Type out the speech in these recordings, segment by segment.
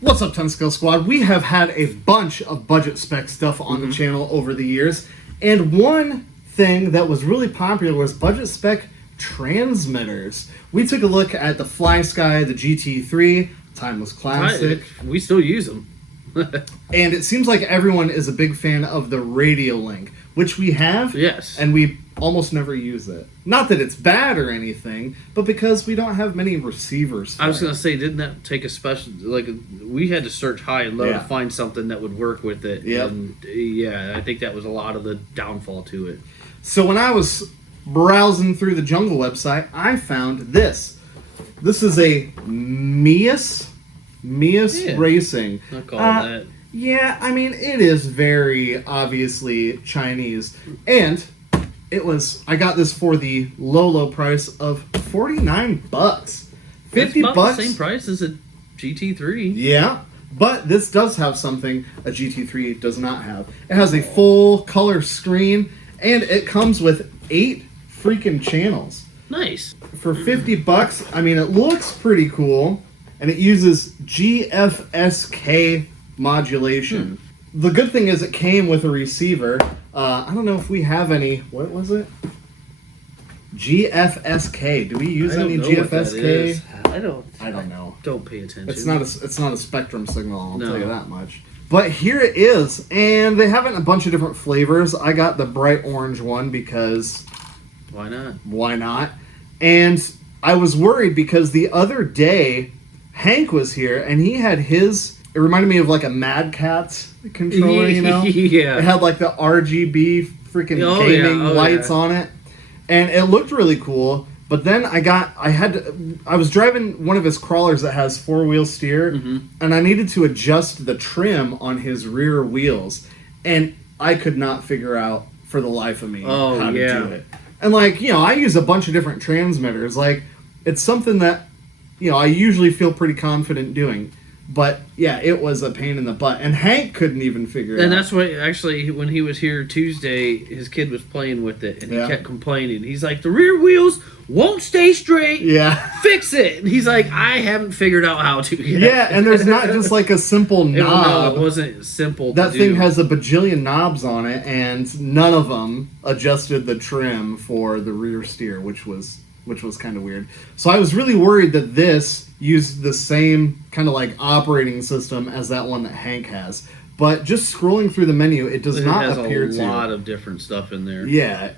What's up, 10 Skill Squad? We have had a bunch of budget spec stuff on the channel over the years, and one thing that was really popular was budget spec transmitters. We took a look at the Fly Sky, the GT3, Timeless Classic. We still use them. And it seems like everyone is a big fan of the Radio Link, which we have. Yes. And we almost never use it. Not that it's bad or anything, but because we don't have many receivers. I was going to say, didn't that take a special... we had to search high and low to find something that would work with it. Yep. And, yeah, I think that was a lot of the downfall to it. So when I was browsing through the Jungle website, I found this. This is a Meus Racing. I'll call that. Yeah, I mean, it is very obviously Chinese. And I got this for the low price of $49. $50 the same price as a GT3. Yeah, but this does have something a GT3 does not have. It has a full color screen, and it comes with 8 freaking channels. Nice. For $50, I mean, it looks pretty cool, and it uses GFSK modulation. The good thing is it came with a receiver. I don't know if we have any. What was it? GFSK. Do we use any GFSK? I don't know. Don't pay attention. It's not a spectrum signal, I'll tell you that much. But here it is, and they have it in a bunch of different flavors. I got the bright orange one because... Why not? Why not? And I was worried because the other day, Hank was here, and he had his... It reminded me of like a Mad Catz controller, you know? Yeah. It had like the RGB freaking gaming lights on it. And it looked really cool. But then I was driving one of his crawlers that has 4-wheel steer, and I needed to adjust the trim on his rear wheels. And I could not figure out for the life of me how to do it. And like, you know, I use a bunch of different transmitters. Like, it's something that, you know, I usually feel pretty confident doing. But, yeah, it was a pain in the butt. And Hank couldn't even figure it out. And that's what, actually, when he was here Tuesday, his kid was playing with it, and he kept complaining. He's like, the rear wheels won't stay straight. Yeah. Fix it. And he's like, I haven't figured out how to yet. Yeah, and there's not just like a simple knob. No, it wasn't simple That thing has a bajillion knobs on it, and none of them adjusted the trim for the rear steer, which was kind of weird. So I was really worried that this used the same kind of like operating system as that one that Hank has. But just scrolling through the menu, it does not appear to. It has a lot of different stuff in there. Yeah.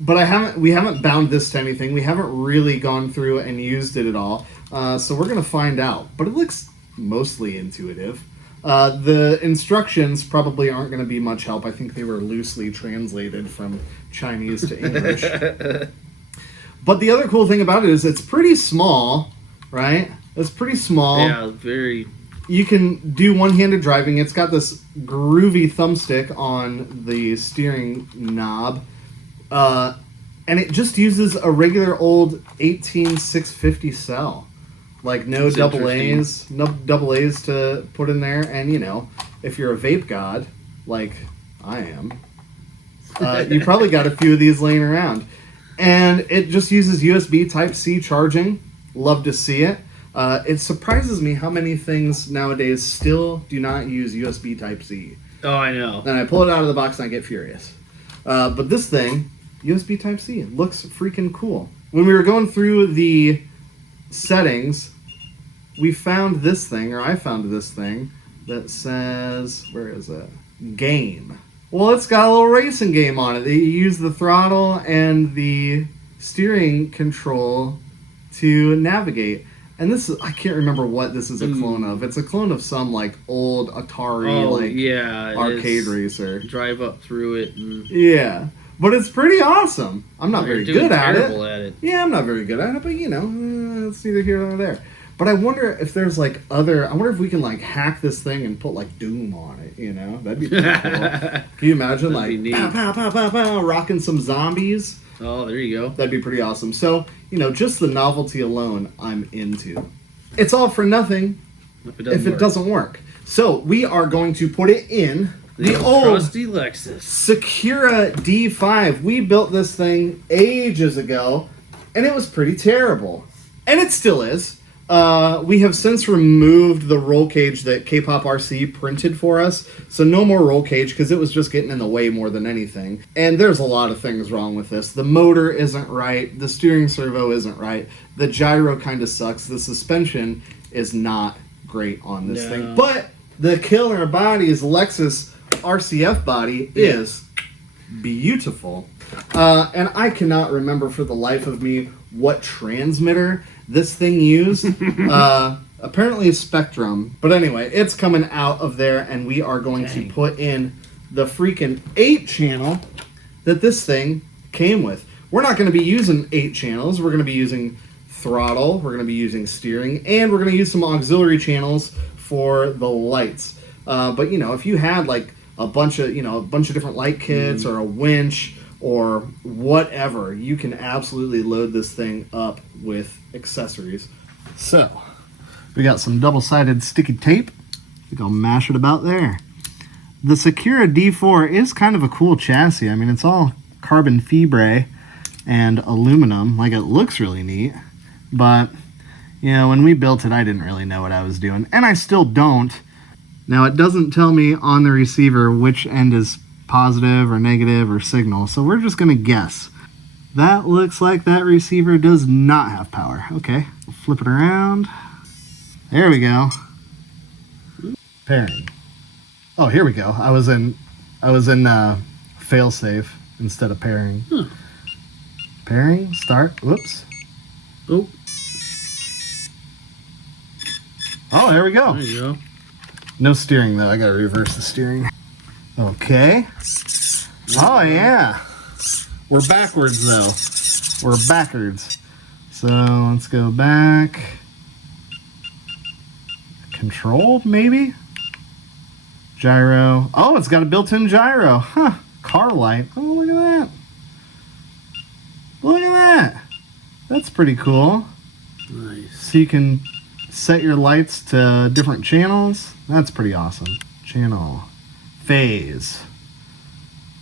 But we haven't bound this to anything. We haven't really gone through and used it at all. So we're going to find out. But it looks mostly intuitive. The instructions probably aren't going to be much help. I think they were loosely translated from Chinese to English. But the other cool thing about it is it's pretty small, right? It's pretty small. Yeah, very... You can do one-handed driving. It's got this groovy thumbstick on the steering knob. And it just uses a regular old 18650 cell. Like no double A's to put in there. And, you know, if you're a vape god, like I am, you probably got a few of these laying around. And it just uses USB Type-C charging. Love to see it. It surprises me how many things nowadays still do not use USB Type-C. Oh, I know. And I pull it out of the box and I get furious. But this thing, USB Type-C, it looks freaking cool. When we were going through the settings, I found this thing that says, where is it? Game. Well, it's got a little racing game on it. You use the throttle and the steering control to navigate. And this is, I can't remember what this is a clone of. It's a clone of some, like, old Atari, arcade racer. Drive up through it. And... Yeah. But it's pretty awesome. I'm not very good at it. Yeah, I'm not very good at it, but, you know, it's neither here nor there. But I wonder if there's, like, I wonder if we can, like, hack this thing and put, like, Doom on it, you know? That'd be pretty cool. Can you imagine, like, pow, pow, pow, pow, pow, rocking some zombies? Oh, there you go. That'd be pretty awesome. So, you know, just the novelty alone, I'm into. It's all for nothing if it doesn't work. So, we are going to put it in the old trusty Lexus Secura D5. We built this thing ages ago, and it was pretty terrible. And it still is. We have since removed the roll cage that K-Pop RC printed for us, so no more roll cage because it was just getting in the way more than anything. And there's a lot of things wrong with this. The motor isn't right, the steering servo isn't right, the gyro kind of sucks, the suspension is not great on this thing. But the killer body's Lexus RCF body is beautiful. And I cannot remember for the life of me what transmitter this thing used. Apparently a Spectrum. But anyway, it's coming out of there, and we are going to put in the freaking 8-channel that this thing came with. We're not going to be using 8 channels. We're going to be using throttle, we're going to be using steering, and we're going to use some auxiliary channels for the lights. But you know, if you had like a bunch of different light kits or a winch or whatever, you can absolutely load this thing up with accessories. So we got some double-sided sticky tape. I think I'll mash it about there. The Sakura D4 is kind of a cool chassis. I mean, it's all carbon fibre and aluminum. Like, it looks really neat, but you know, when we built it, I didn't really know what I was doing, and I still don't. Now, it doesn't tell me on the receiver which end is positive or negative or signal, so we're just gonna guess. That looks like that receiver does not have power. Okay, we'll flip it around. There we go. Pairing. Oh, here we go. I was in failsafe instead of pairing. Pairing, start, whoops. Oh, there we go. there you go. No steering though, I gotta reverse the steering. Okay. Oh yeah. We're backwards though. We're backwards. So let's go back. Control, maybe? Gyro. Oh, it's got a built-in gyro. Huh. Car light. Oh, look at that. Look at that. That's pretty cool. Nice. So you can set your lights to different channels. That's pretty awesome. Channel. Phase.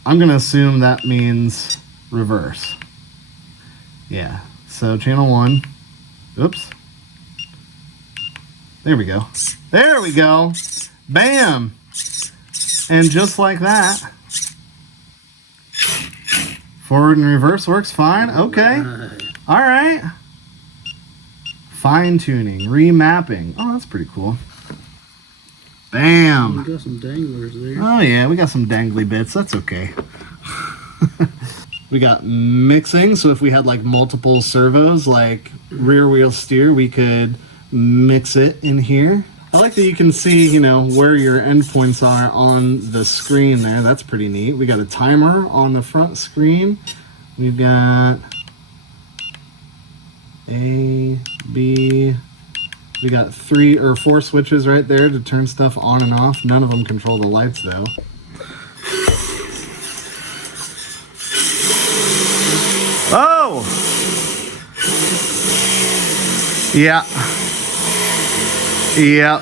I'm going to assume that means reverse. Yeah. So channel 1. Oops. There we go. There we go. Bam. And just like that. Forward and reverse works fine. Okay. All right. Fine tuning, remapping. Oh, that's pretty cool. Bam. We got some danglers there. Oh yeah, we got some dangly bits. That's okay. We got mixing, so if we had like multiple servos, like rear wheel steer, we could mix it in here. I like that you can see, you know, where your endpoints are on the screen there. That's pretty neat. We got a timer on the front screen. We've got A, B. We got 3 or 4 switches right there to turn stuff on and off. None of them control the lights though. Oh! Yeah. Yeah.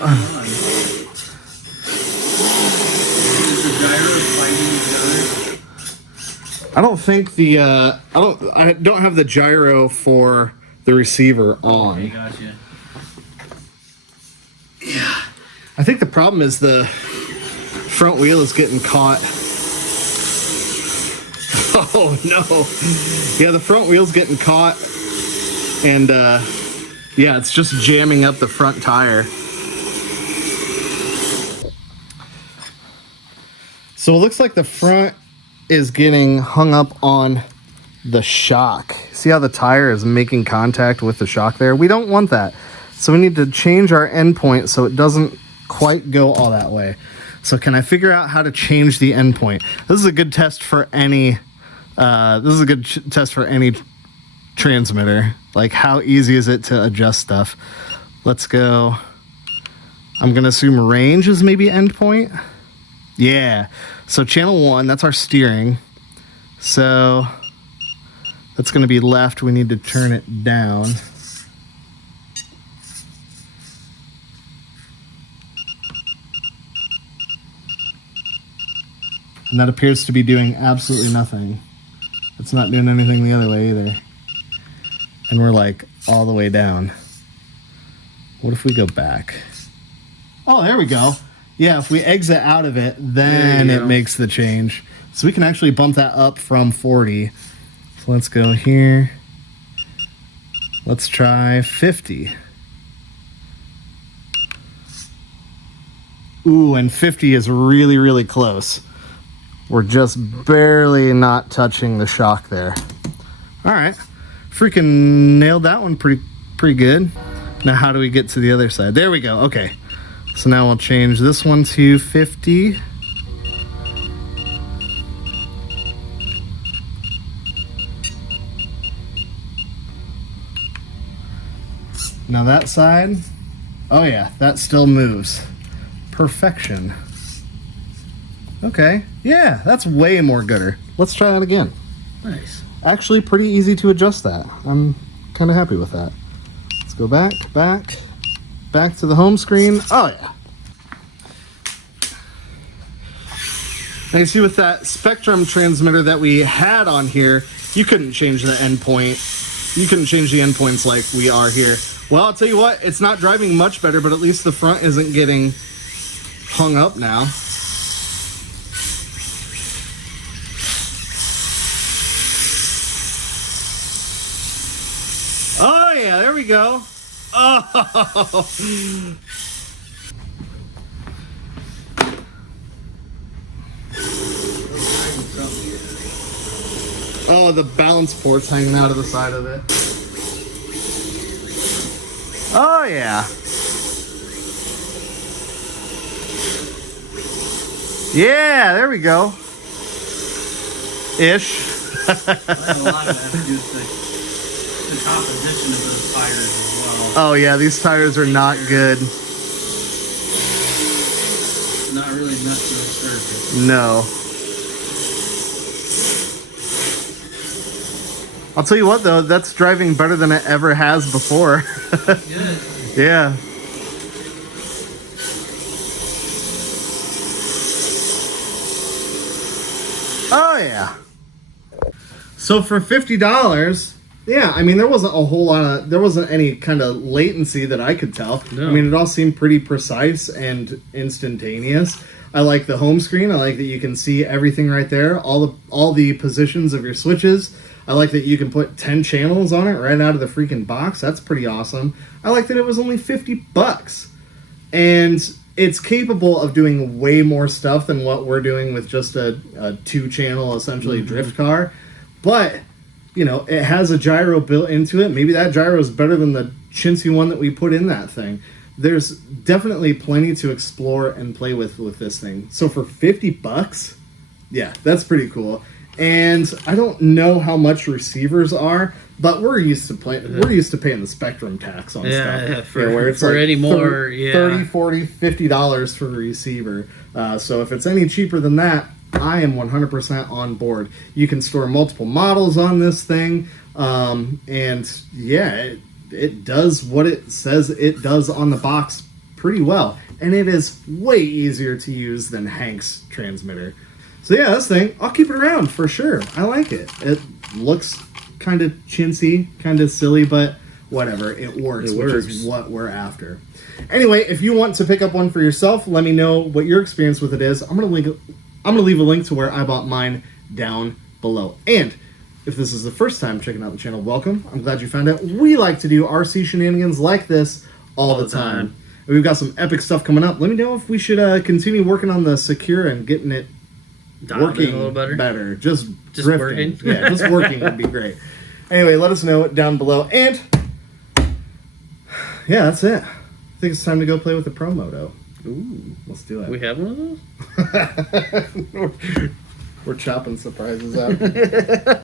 I don't think the I don't have the gyro for the receiver on. Okay, gotcha. Yeah. I think the problem is the front wheel is getting caught. Oh no. Yeah, the front wheel's getting caught, and yeah, it's just jamming up the front tire. So it looks like the front is getting hung up on the shock. See how the tire is making contact with the shock there? We don't want that. So we need to change our endpoint so it doesn't quite go all that way. So can I figure out how to change the endpoint? This is a good test for any transmitter. Like, how easy is it to adjust stuff? Let's go. I'm gonna assume range is maybe endpoint. Yeah. So channel 1, that's our steering. So that's gonna be left. We need to turn it down. And that appears to be doing absolutely nothing. It's not doing anything the other way either. And we're like all the way down. What if we go back? Oh, there we go. Yeah, if we exit out of it, then it makes the change. So we can actually bump that up from 40. So let's go here. Let's try 50. Ooh, and 50 is really, really close. We're just barely not touching the shock there. All right, freaking nailed that one pretty good. Now how do we get to the other side? There we go, okay. So now we'll change this one to 50. Now that side, oh yeah, that still moves. Perfection. Okay, yeah, that's way more gooder. Let's try that again. Nice. Actually, pretty easy to adjust that. I'm kind of happy with that. Let's go back to the home screen. Oh yeah. Now you see with that Spectrum transmitter that we had on here, you couldn't change the endpoint. You couldn't change the endpoints like we are here. Well, I'll tell you what, it's not driving much better, but at least the front isn't getting hung up now. Oh yeah, there we go. Oh. Oh, the balance port's hanging out of the side of it. Oh yeah. Yeah, there we go. Ish. I think a lot of that has to do with the composition of those tires as well. Oh yeah, these tires are not good. Not really nuts to the surface. No. I'll tell you what though, that's driving better than it ever has before. Good. Yeah. Oh yeah. So for $50, yeah, I mean there wasn't a whole lot of, there wasn't any kind of latency that I could tell. No. I mean it all seemed pretty precise and instantaneous. I like the home screen. I like that you can see everything right there, all the positions of your switches. I like that you can put 10 channels on it right out of the freaking box. That's pretty awesome. I like that it was only $50. And it's capable of doing way more stuff than what we're doing with just a 2-channel, essentially, drift car. But, you know, it has a gyro built into it. Maybe that gyro is better than the chintzy one that we put in that thing. There's definitely plenty to explore and play with this thing. So for $50, yeah, that's pretty cool. And I don't know how much receivers are, but we're used to paying the Spectrum tax on stuff. Yeah, where it's for like any more, $30, $40, $50 for a receiver. So if it's any cheaper than that, I am 100% on board. You can store multiple models on this thing, and yeah, it does what it says it does on the box pretty well. And it is way easier to use than Hank's transmitter. So yeah, this thing, I'll keep it around for sure. I like it. It looks kind of chintzy, kind of silly, but whatever. It works, which is what we're after. Anyway, if you want to pick up one for yourself, let me know what your experience with it is. I'm gonna leave a link to where I bought mine down below. And if this is the first time checking out the channel, welcome. I'm glad you found it. We like to do RC shenanigans like this all the time. And we've got some epic stuff coming up. Let me know if we should continue working on the Secure and getting it working a little better. Just drifting. Working. Yeah, just working would be great. Anyway, let us know down below. And yeah, that's it. I think it's time to go play with the Pro Moto. Ooh, let's do it. We have one of those? We're chopping surprises out.